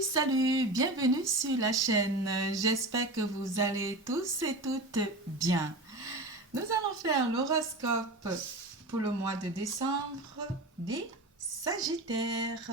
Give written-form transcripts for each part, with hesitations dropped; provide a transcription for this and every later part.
Salut, bienvenue sur la chaîne. J'espère que vous allez tous et toutes bien. Nous allons faire l'horoscope pour le mois de décembre des Sagittaires.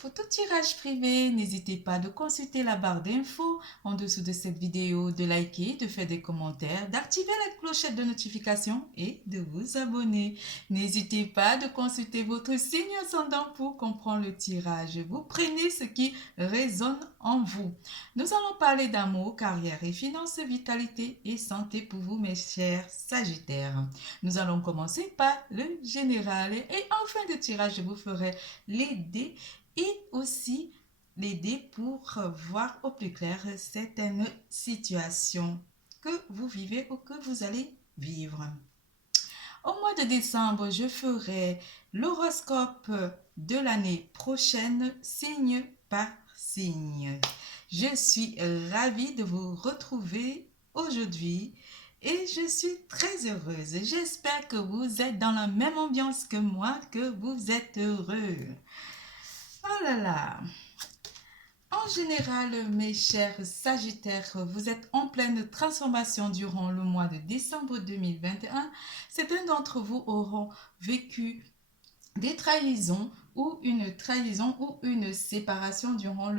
Pour tout tirage privé, n'hésitez pas de consulter la barre d'infos en dessous de cette vidéo, de liker, de faire des commentaires, d'activer la clochette de notification et de vous abonner. N'hésitez pas de consulter votre signe ascendant pour comprendre le tirage. Vous prenez ce qui résonne en vous. Nous allons parler d'amour, carrière et finances, vitalité et santé pour vous, mes chers Sagittaires. Nous allons commencer par le général et en fin de tirage, je vous ferai les dés et aussi l'aider pour voir au plus clair certaines situations que vous vivez ou que vous allez vivre. Au mois de décembre, je ferai l'horoscope de l'année prochaine, signe par signe. Je suis ravie de vous retrouver aujourd'hui et je suis très heureuse. J'espère que vous êtes dans la même ambiance que moi, que vous êtes heureux. Oh là là! En général, mes chers Sagittaires, vous êtes en pleine transformation durant le mois de décembre 2021. Certains d'entre vous auront vécu des trahisons ou une séparation durant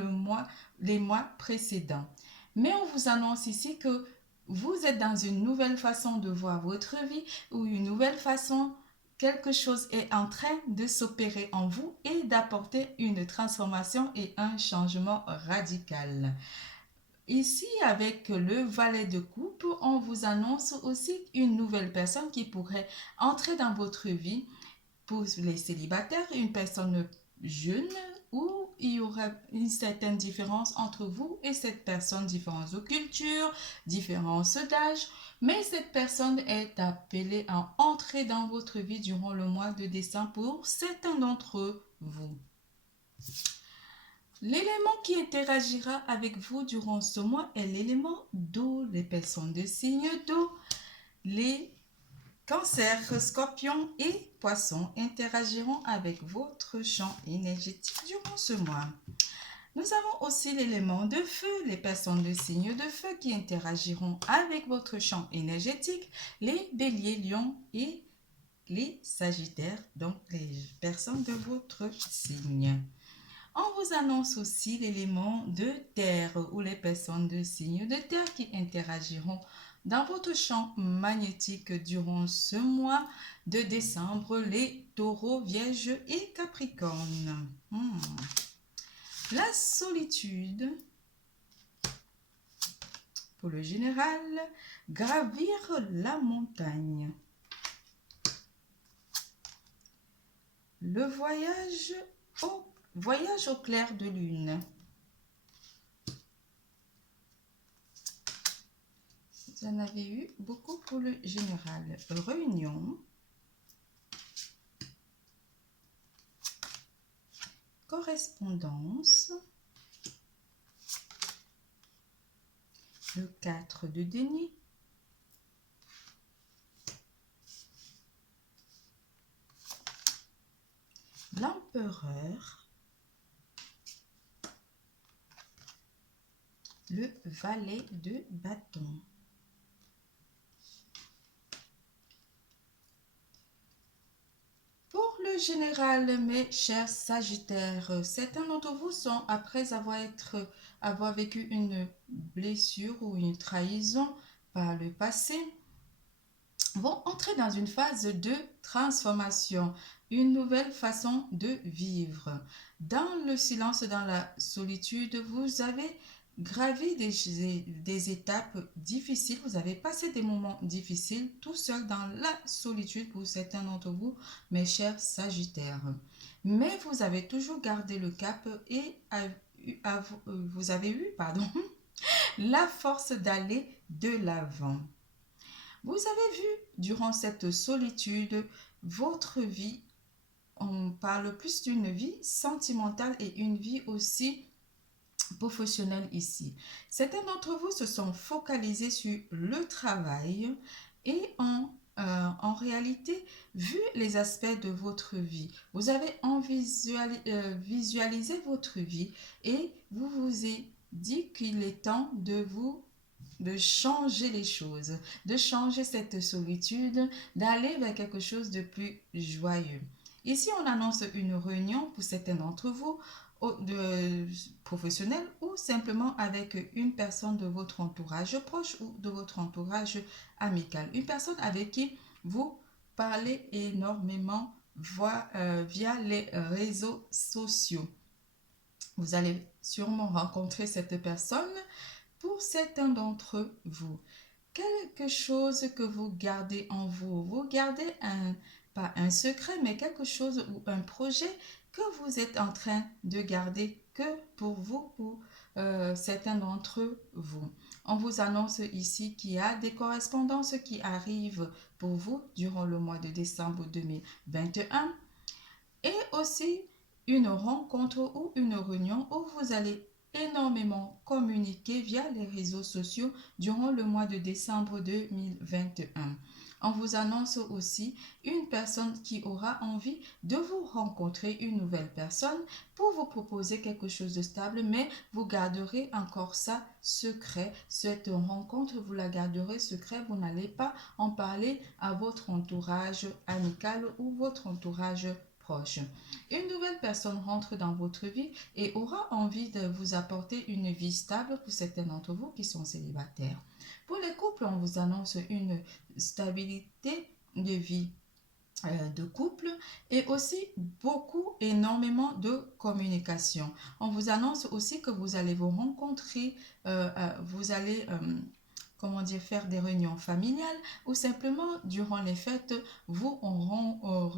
les mois précédents. Mais on vous annonce ici que vous êtes dans une nouvelle façon de voir votre vie ou une nouvelle façon. Quelque chose est en train de s'opérer en vous et d'apporter une transformation et un changement radical. Ici, avec le valet de coupe, on vous annonce aussi une nouvelle personne qui pourrait entrer dans votre vie. Pour les célibataires, une personne jeune où il y aura une certaine différence entre vous et cette personne, différence de culture, différence d'âge, mais cette personne est appelée à entrer dans votre vie durant le mois de décembre pour certains d'entre vous. L'élément qui interagira avec vous durant ce mois est l'élément d'eau. Les personnes de signe d'eau, les Cancer, Scorpion et Poisson interagiront avec votre champ énergétique durant ce mois. Nous avons aussi l'élément de feu, les personnes de signe de feu qui interagiront avec votre champ énergétique, les béliers, lions et les sagittaires, donc les personnes de votre signe. On vous annonce aussi l'élément de terre ou les personnes de signe de terre qui interagiront dans votre champ magnétique durant ce mois de décembre, les taureaux, vierges et capricornes. La solitude, pour le général, gravir la montagne. Le voyage au clair de lune. Vous en avez eu beaucoup pour le général. Réunion. Correspondance. Le 4 de denier. L'empereur. Le valet de bâton. Pour le général, mes chers Sagittaires, certains d'entre vous sont, après avoir vécu une blessure ou une trahison par le passé, vont entrer dans une phase de transformation, une nouvelle façon de vivre. Dans le silence, dans la solitude, vous avez gravi des étapes difficiles, vous avez passé des moments difficiles tout seul dans la solitude pour certains d'entre vous, mes chers Sagittaires. Mais vous avez toujours gardé le cap et vous avez eu la force d'aller de l'avant. Vous avez vu durant cette solitude votre vie, on parle plus d'une vie sentimentale et une vie aussi professionnelle ici. Certains d'entre vous se sont focalisés sur le travail et ont en réalité, vu les aspects de votre vie, vous avez visualisé votre vie et vous vous êtes dit qu'il est temps de changer les choses, de changer cette solitude, d'aller vers quelque chose de plus joyeux. Ici, on annonce une réunion pour certains d'entre vous, de professionnels ou simplement avec une personne de votre entourage proche ou de votre entourage amical. Une personne avec qui vous parlez énormément via les réseaux sociaux. Vous allez sûrement rencontrer cette personne. Pour certains d'entre vous, quelque chose que vous gardez en vous, vous gardez pas un secret, mais quelque chose ou un projet que vous êtes en train de garder que pour vous, pour certains d'entre vous. On vous annonce ici qu'il y a des correspondances qui arrivent pour vous durant le mois de décembre 2021 et aussi une rencontre ou une réunion où vous allez énormément communiquer via les réseaux sociaux durant le mois de décembre 2021. On vous annonce aussi une personne qui aura envie de vous rencontrer, une nouvelle personne, pour vous proposer quelque chose de stable, mais vous garderez encore ça secret. Cette rencontre, vous la garderez secret, vous n'allez pas en parler à votre entourage amical ou votre entourage proche. Une nouvelle personne rentre dans votre vie et aura envie de vous apporter une vie stable pour certains d'entre vous qui sont célibataires. Pour les couples, on vous annonce une stabilité de vie de couple et aussi énormément de communication. On vous annonce aussi que vous allez vous rencontrer, vous allez comment dire, faire des réunions familiales ou simplement durant les fêtes, vous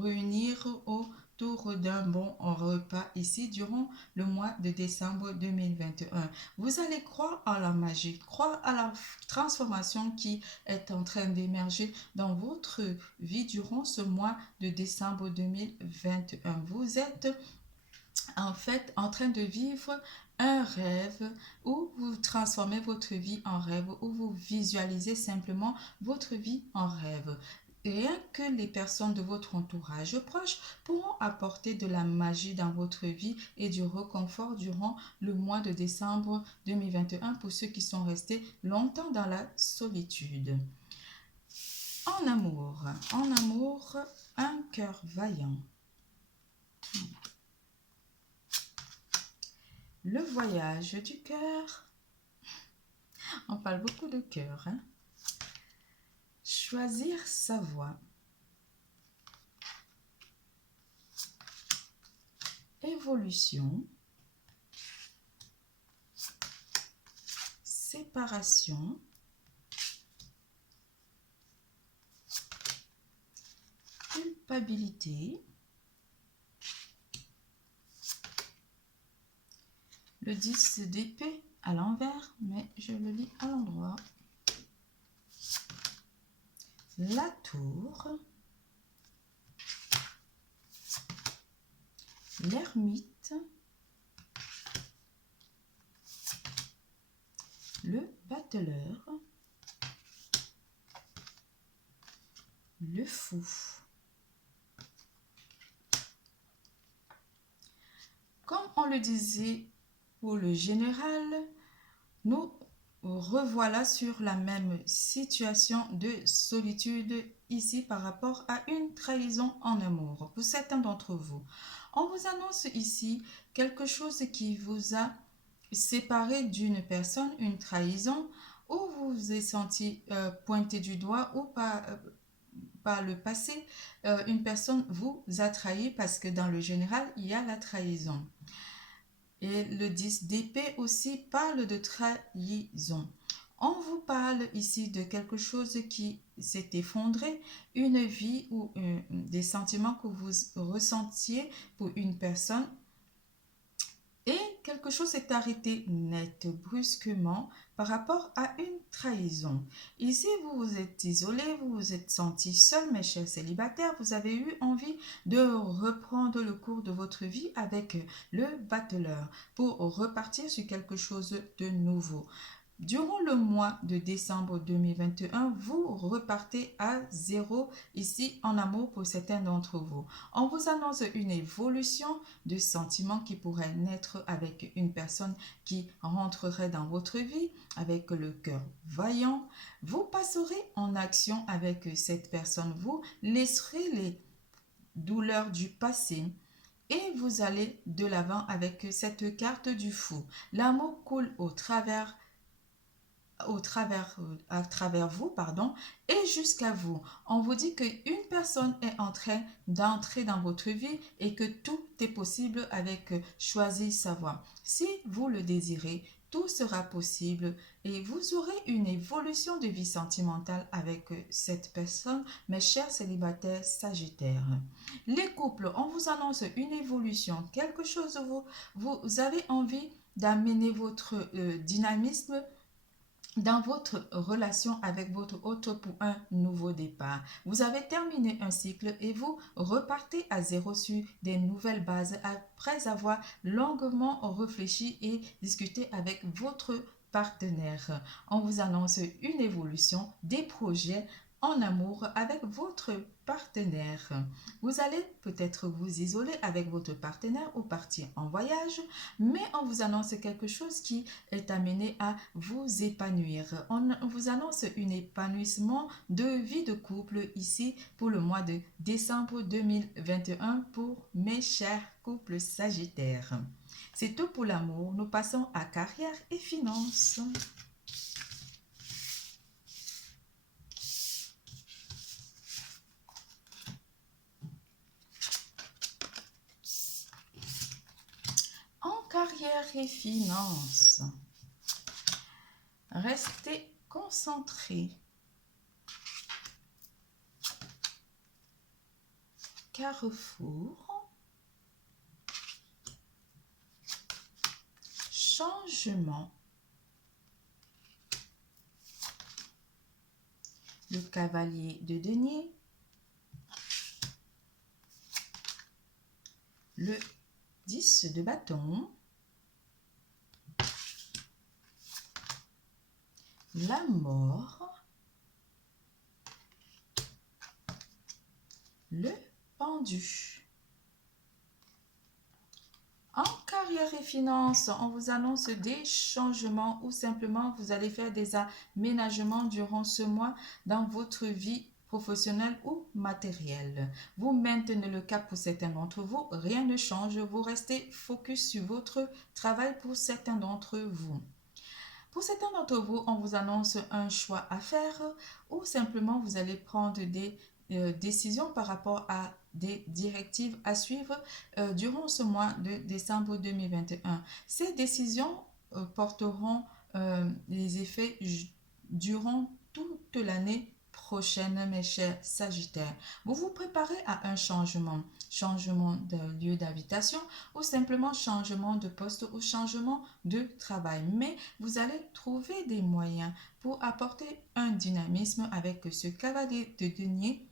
réunir autour d'un bon repas ici durant le mois de décembre 2021. Vous allez croire à la magie, croire à la transformation qui est en train d'émerger dans votre vie durant ce mois de décembre 2021. Vous êtes en fait en train de vivre un rêve où vous transformez votre vie en rêve, où vous visualisez simplement votre vie en rêve. Rien que les personnes de votre entourage proche pourront apporter de la magie dans votre vie et du réconfort durant le mois de décembre 2021 pour ceux qui sont restés longtemps dans la solitude. En amour, un cœur vaillant. Le voyage du cœur. On parle beaucoup de cœur. Hein? Choisir sa voie. Évolution. Séparation. Culpabilité. Le 10 d'épée à l'envers, mais je le lis à l'endroit. La tour. L'ermite. Le battleur. Le fou. Comme on le disait pour le général, nous revoilà sur la même situation de solitude ici par rapport à une trahison en amour. Pour certains d'entre vous, on vous annonce ici quelque chose qui vous a séparé d'une personne, une trahison, ou vous vous êtes senti pointé du doigt ou par le passé, une personne vous a trahi parce que dans le général, il y a la trahison. Et le 10 d'épée aussi parle de trahison. On vous parle ici de quelque chose qui s'est effondré, une vie ou des sentiments que vous ressentiez pour une personne. Et quelque chose s'est arrêté net, brusquement, par rapport à une trahison. Ici, vous vous êtes isolé, vous vous êtes senti seul, mes chers célibataires. Vous avez eu envie de reprendre le cours de votre vie avec le battleur pour repartir sur quelque chose de nouveau. durant le mois de décembre 2021, vous repartez à zéro ici en amour pour certains d'entre vous. On vous annonce une évolution de sentiments qui pourrait naître avec une personne qui rentrerait dans votre vie avec le cœur vaillant. Vous passerez en action avec cette personne. Vous laisserez les douleurs du passé et vous allez de l'avant avec cette carte du fou. L'amour coule à travers vous, pardon, et jusqu'à vous. On vous dit qu'une personne est en train d'entrer dans votre vie et que tout est possible avec choisir sa voie. Si vous le désirez, tout sera possible et vous aurez une évolution de vie sentimentale avec cette personne, mes chers célibataires sagittaires. Les couples, on vous annonce une évolution, quelque chose, vous avez envie d'amener votre dynamisme dans votre relation avec votre autre pour un nouveau départ. Vous avez terminé un cycle et vous repartez à zéro sur des nouvelles bases après avoir longuement réfléchi et discuté avec votre partenaire. On vous annonce une évolution des projets en amour avec votre partenaire. Vous allez peut-être vous isoler avec votre partenaire ou partir en voyage, mais on vous annonce quelque chose qui est amené à vous épanouir. On vous annonce un épanouissement de vie de couple ici pour le mois de décembre 2021 pour mes chers couples sagittaires. C'est tout pour l'amour. Nous passons à carrière et finances. En carrière et finances, restez concentrés. Carrefour. Changement. Le cavalier de denier. Le 10 de bâton. La mort. Le pendu. En carrière et finances, on vous annonce des changements ou simplement vous allez faire des aménagements durant ce mois dans votre vie professionnelle ou matérielle. Vous maintenez le cap pour certains d'entre vous, rien ne change, vous restez focus sur votre travail pour certains d'entre vous. Pour certains d'entre vous, on vous annonce un choix à faire ou simplement vous allez prendre des décisions par rapport à des directives à suivre durant ce mois de décembre 2021. Ces décisions porteront les effets durant toute l'année prochaine, mes chers Sagittaires. Vous vous préparez à un changement de lieu d'habitation ou simplement changement de poste ou changement de travail. Mais vous allez trouver des moyens pour apporter un dynamisme avec ce cavalier de denier,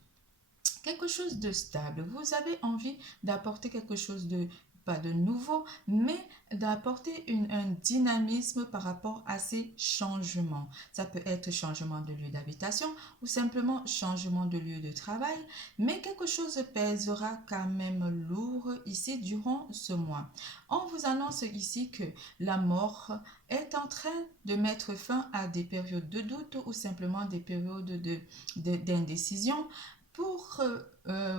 quelque chose de stable. Vous avez envie d'apporter quelque chose de pas de nouveau, mais d'apporter un dynamisme par rapport à ces changements. Ça peut être changement de lieu d'habitation ou simplement changement de lieu de travail, mais quelque chose pèsera quand même lourd ici durant ce mois. On vous annonce ici que la mort est en train de mettre fin à des périodes de doute ou simplement des périodes d'indécision pour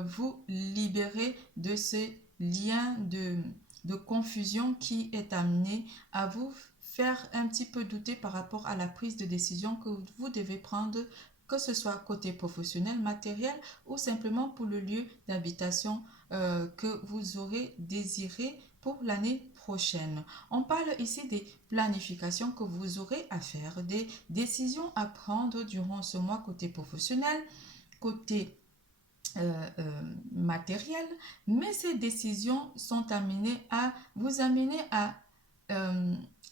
vous libérer de ces liens de confusion qui est amené à vous faire un petit peu douter par rapport à la prise de décision que vous devez prendre, que ce soit côté professionnel, matériel ou simplement pour le lieu d'habitation que vous aurez désiré pour l'année prochaine. On parle ici des planifications que vous aurez à faire, des décisions à prendre durant ce mois côté professionnel, côté matériel, mais ces décisions sont amenées à vous amener à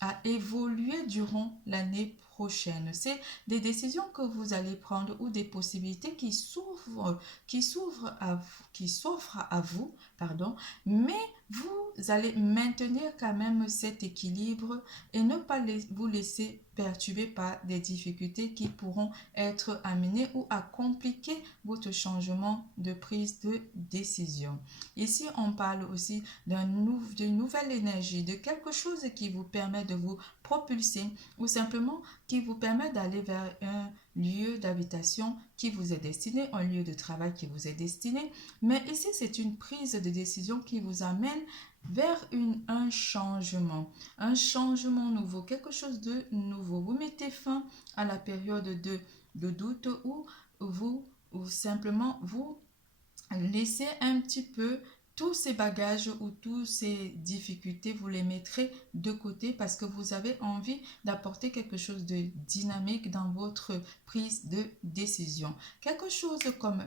à évoluer durant l'année prochaine. C'est des décisions que vous allez prendre ou des possibilités qui s'offrent à vous, pardon, mais vous allez maintenir quand même cet équilibre et ne pas vous laisser perturber par des difficultés qui pourront être amenées ou à compliquer votre changement de prise de décision. Ici, on parle aussi d'une nouvelle énergie, de quelque chose qui vous permet de vous propulser ou simplement qui vous permet d'aller vers un lieu d'habitation qui vous est destiné, un lieu de travail qui vous est destiné. Mais ici, c'est une prise de décision qui vous amène vers un changement nouveau, quelque chose de nouveau. Vous mettez fin à la période de doute où ou simplement vous laissez un petit peu tous ces bagages ou toutes ces difficultés, vous les mettrez de côté parce que vous avez envie d'apporter quelque chose de dynamique dans votre prise de décision. Quelque chose comme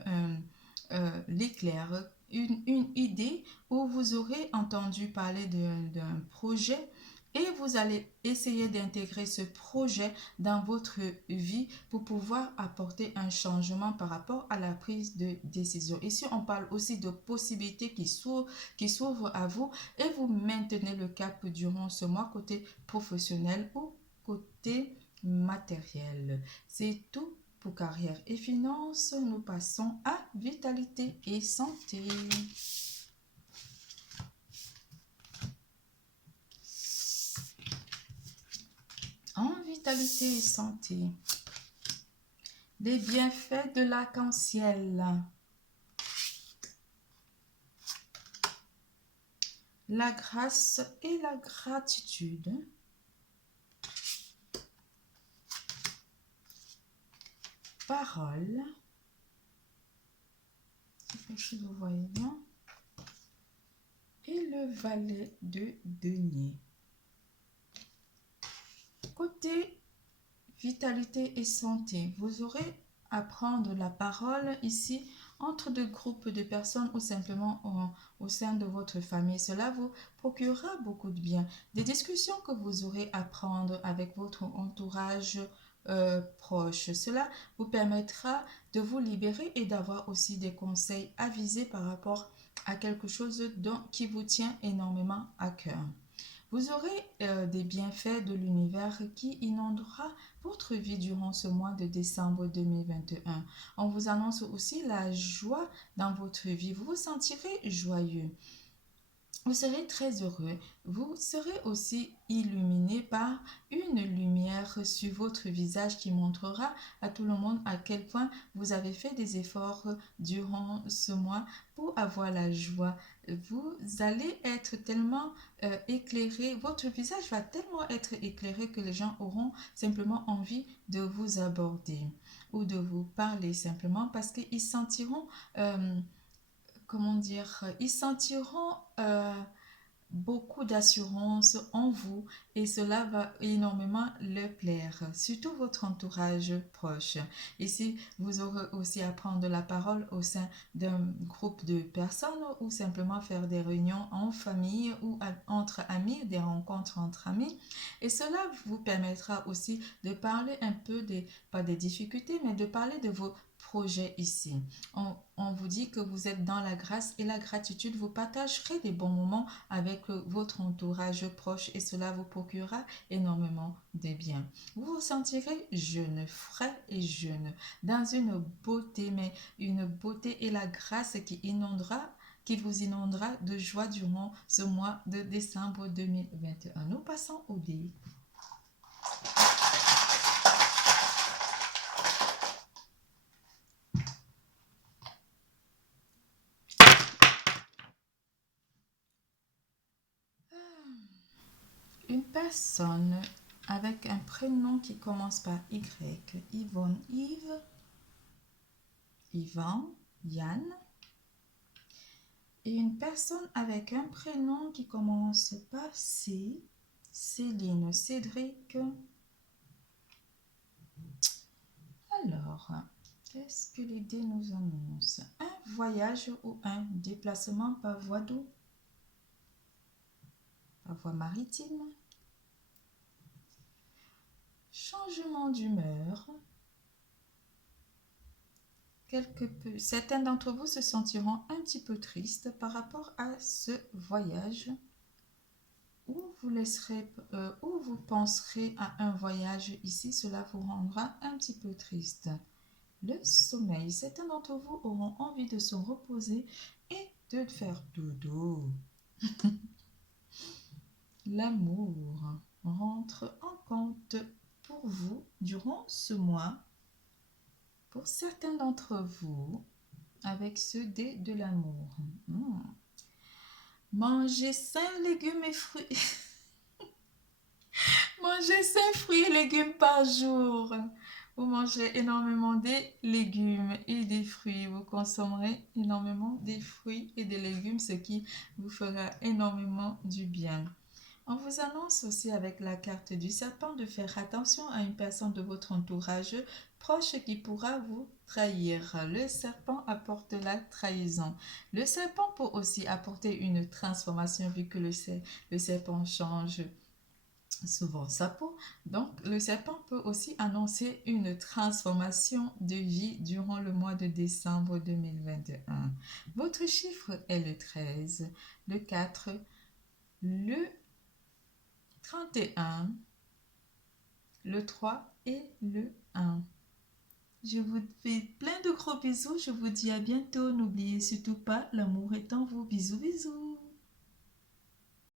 l'éclair, une idée où vous aurez entendu parler d'un projet et vous allez essayer d'intégrer ce projet dans votre vie pour pouvoir apporter un changement par rapport à la prise de décision. Ici, on parle aussi de possibilités qui s'ouvrent à vous et vous maintenez le cap durant ce mois côté professionnel ou côté matériel. C'est tout pour carrière et finances. Nous passons à vitalité et santé. En vitalité et santé, les bienfaits de l'arc-en-ciel. La grâce et la gratitude. Parole. C'est quelque chose que vous voyez bien. Et le valet de denier. Côté vitalité et santé, vous aurez à prendre la parole ici entre deux groupes de personnes ou simplement au sein de votre famille. Cela vous procurera beaucoup de bien. Des discussions que vous aurez à prendre avec votre entourage proche. Cela vous permettra de vous libérer et d'avoir aussi des conseils avisés par rapport à quelque chose qui vous tient énormément à cœur. Vous aurez des bienfaits de l'univers qui inondera votre vie durant ce mois de décembre 2021. On vous annonce aussi la joie dans votre vie. Vous vous sentirez joyeux. Vous serez très heureux. Vous serez aussi illuminé par une lumière sur votre visage qui montrera à tout le monde à quel point vous avez fait des efforts durant ce mois pour avoir la joie. Vous allez être tellement éclairé, votre visage va tellement être éclairé que les gens auront simplement envie de vous aborder ou de vous parler simplement parce qu'ils sentiront... comment dire, ils sentiront beaucoup d'assurance en vous et cela va énormément leur plaire, surtout votre entourage proche. Ici, vous aurez aussi à prendre la parole au sein d'un groupe de personnes ou simplement faire des réunions en famille ou entre amis, des rencontres entre amis. Et cela vous permettra aussi de parler un peu pas des difficultés, mais de parler de vos projets ici. On vous dit que vous êtes dans la grâce et la gratitude. Vous partagerez des bons moments avec votre entourage proche et cela vous procurera énormément de bien. Vous vous sentirez jeune, frais et jeune, dans une beauté, mais une beauté et la grâce qui vous inondera de joie durant ce mois de décembre 2021. Nous passons au dé. Une personne avec un prénom qui commence par Y, Yvonne, Yves, Yvan, Yann. Et une personne avec un prénom qui commence par C, Céline, Cédric. Alors, qu'est-ce que les dés nous annoncent? Un voyage ou un déplacement par voie d'eau, par voie maritime, changement d'humeur. Certains d'entre vous se sentiront un petit peu tristes par rapport à ce voyage ou vous penserez à un voyage ici, cela vous rendra un petit peu triste. Le sommeil, certains d'entre vous auront envie de se reposer et de faire dodo. L'amour rentre en compte pour vous durant ce mois. Pour certains d'entre vous, avec ce dé de l'amour. Mangez sains légumes et fruits. Mangez 5 fruits et légumes par jour. Vous mangez énormément des légumes et des fruits. Vous consommerez énormément des fruits et des légumes, ce qui vous fera énormément du bien. On vous annonce aussi avec la carte du serpent de faire attention à une personne de votre entourage proche qui pourra vous trahir. Le serpent apporte la trahison. Le serpent peut aussi apporter une transformation vu que le serpent change souvent sa peau. Donc, le serpent peut aussi annoncer une transformation de vie durant le mois de décembre 2021. Votre chiffre est le 13, le 4, le 31, le 3 et le 1. Je vous fais plein de gros bisous. Je vous dis à bientôt. N'oubliez surtout pas, l'amour est en vous. Bisous, bisous.